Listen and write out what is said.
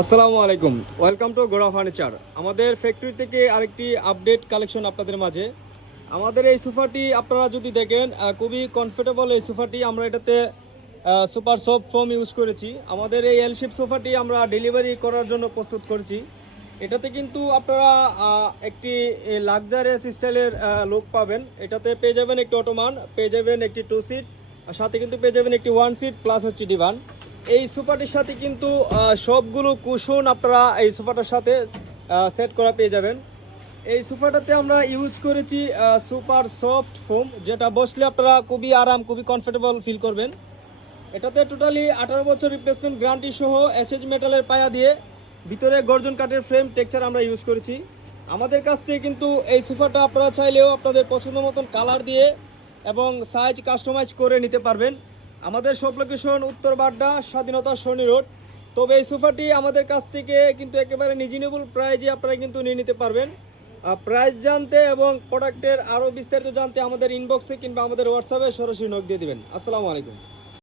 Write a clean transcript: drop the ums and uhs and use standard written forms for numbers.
আসসালামু আলাইকুম, welcome to গোড়া ফার্নিচার। আমাদের ফ্যাক্টরি থেকে আরেকটি আপডেট কালেকশন আপনাদের মাঝে। আমাদের এই সোফাটি আপনারা যদি দেখেন খুবই কমফোর্টেবল এই সোফাটি। আমরা এটাতে সুপার সফট ফোম ইউজ করেছি। আমাদের এই এল শেপ সোফাটি আমরা ডেলিভারি করার জন্য প্রস্তুত করেছি। এটাতে কিন্তু আপনারা একটি লাক্সারিয়াস স্টাইলের লুক পাবেন। এটাতে পেয়ে যাবেন একটি অটোমান, পেয়ে যাবেন একটি 2 সিট, আর সাথে কিন্তু পেয়ে যাবেন একটি 1 সিট প্লাস হচ্ছে ডিভান। এই সোফাটির সাথে কিন্তু সবগুলো কুশন আপনারা এই সোফাটার সাথে সেট করা পেয়ে যাবেন। এই সোফাটাতে আমরা ইউজ করেছি সুপার সফট ফোম, যেটা বসলে আপনারা খুবই আরাম, খুবই কমফোর্টেবল ফিল করবেন। এটাতে টোটালি 18 বছর রিপ্লেসমেন্ট গ্যারান্টি সহ এসএস মেটালের পায়া দিয়ে ভিতরে গর্জন কাঠের ফ্রেম টেক্সচার আমরা ইউজ করেছি। আমাদের কাছ থেকে কিন্তু এই সোফাটা আপনারা চাইলেও আপনাদের পছন্দ মতন কালার দিয়ে এবং সাইজ কাস্টমাইজ করে নিতে পারবেন। আমাদের সব লোকেশন উত্তর বাড্ডা, স্বাধীনতা সরণি রোড। তবে এই সোফাটি আমাদের কাছ থেকে কিন্তু একেবারে রিজনেবল প্রাইজে আপনারা কিন্তু নিয়ে নিতে পারবেন। প্রাইস জানতে এবং প্রোডাক্টের আরও বিস্তারিত জানতে আমাদের ইনবক্সে কিংবা আমাদের হোয়াটসঅ্যাপে সরাসরি নক দিয়ে দিবেন। আসসালামু আলাইকুম।